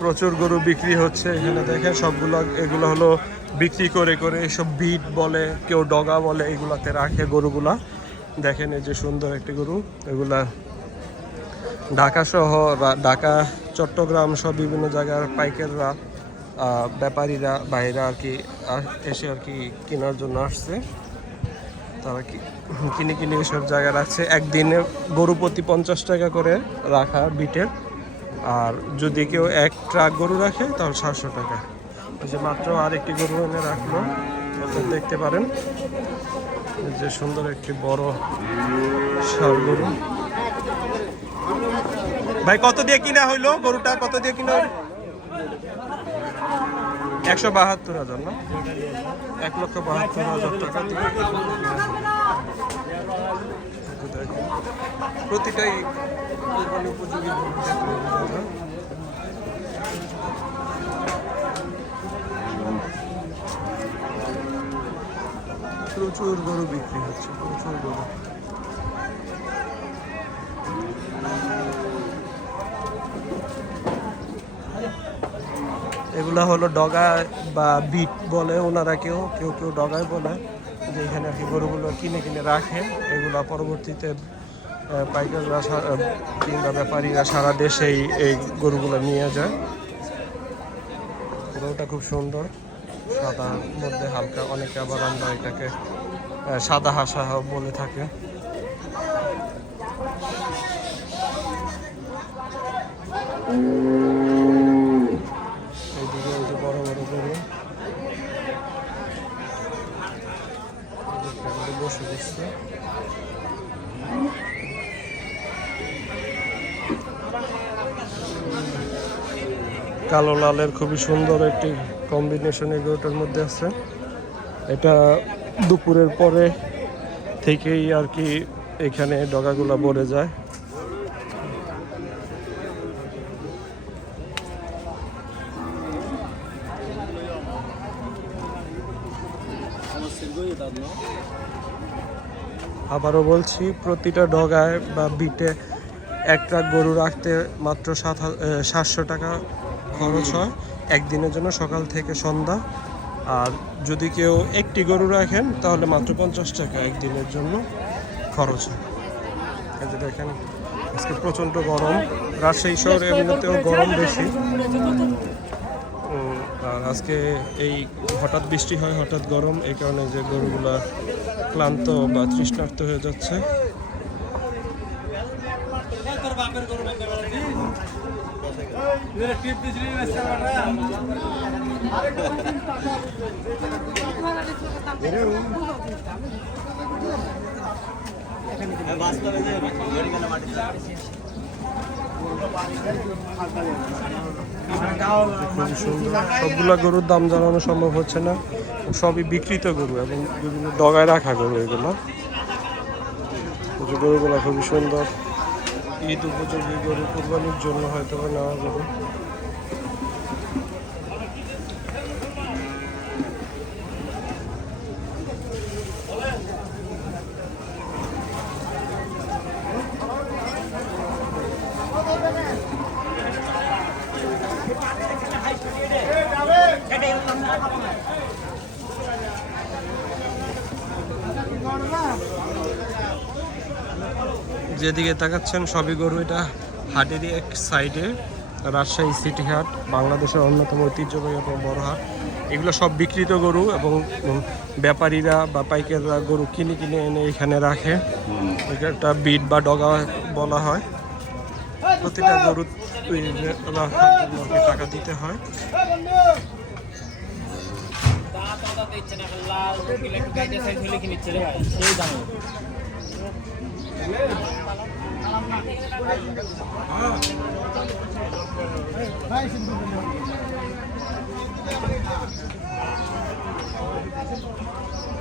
প্রচুর গরু বিক্রি হচ্ছে এখানে দেখেন সবগুলো। এগুলো হলো বিক্রি করে করে এসব বিট বলে, কেউ ডগা বলে, এগুলাতে রাখে গরুগুলা। দেখেন এই যে সুন্দর একটি গরু। এগুলা ঢাকা সহ ঢাকা, চট্টগ্রাম সব বিভিন্ন জায়গার পাইকাররা, ব্যাপারীরা, বাইরে আর কি এসে আর কি কেনার জন্য আসছে। তারা কিনে কিনে এসব জায়গায় রাখছে। একদিনে গরু প্রতি 50 টাকা করে রাখা বিটের। আর যদি কেউ এক ট্রাক গরু রাখে তাহলে 700 টাকা। ওই যে মাত্র আরেকটি গরু এনে রাখলো, দেখতে পারেন। যে সুন্দর একটি বড় ষাঁড় গরু। ভাই কত দিয়ে কিনা হইলো গরুটা? কত দিয়ে কিনা হইলো? 172,000 না? 1,72,000 টাকা দিয়ে প্রতিটাই কোরবানি উপযোগী। প্রচুর গরু বিক্রি হচ্ছে, প্রচুর গরু। এগুলা হলো ডগা বা বিট বলে ওনারা, কেউ কেউ কেউ ডগায় বলে। যে এখানে আর কি গরুগুলো কিনে কিনে রাখে। এগুলা পরবর্তীতে পাইকাররা কিংবা ব্যাপারীরা সারা দেশেই এই গরুগুলো নিয়ে যায়। গরুটা খুব সুন্দর, সাদার মধ্যে হালকা। অনেকে আবার আমরা এটাকে সাদা হাসা বলে থাকে। এইদিকে ওই যে বড় বড় গরু বসে বসছে। কালো লালের খুবই সুন্দর একটি কম্বিনেশন এই গরুটার মধ্যে আছে। এটা দুপুরের পরে থেকেই আর কি এখানে ডগাগুলা ভরে যায়। আবারও বলছি, প্রতিটা ডগায় বা বিটে এক ট্রাক গরু রাখতে মাত্র 700 টাকা খরচ হয় একদিনের জন্য, সকাল থেকে সন্ধ্যা। আর যদি কেউ একটি গরু রাখেন তাহলে মাত্র 50 টাকা একদিনের জন্য খরচ হয়। এই যে দেখেন আজকে প্রচণ্ড গরম, রাজশাহী শহরে এমনিতেও গরম বেশি। আর আজকে এই হঠাৎ বৃষ্টি হয়, হঠাৎ গরম, এই কারণে যে গরুগুলা ক্লান্ত বা তৃষ্ণার্ত হয়ে যাচ্ছে। খুবই সুন্দর। সবগুলা গরুর দাম জানানো সম্ভব হচ্ছে না, সবই বিক্রিত গরু এবং বিভিন্ন ডগায় রাখা গরু। এগুলো গরুগুলো খুবই সুন্দর, ঈদ উপযোগী গরু, কুরবানির জন্য হয়তো নেওয়া গরু। যেদিকে তাকাচ্ছেন সবই গরু। এটা হাটেরই এক সাইডে রাজশাহী সিটি হাট, বাংলাদেশের অন্যতম ঐতিহ্যবাহী এবং বড় হাট। এগুলো সব বিক্রিত গরু এবং ব্যাপারীরা বা পাইকাররা গরু কিনে কিনে এনে এখানে রাখে। একটা বিট বা ডগা বলা হয়। প্রতিটা গরু টাকা দিতে হয়। ভাই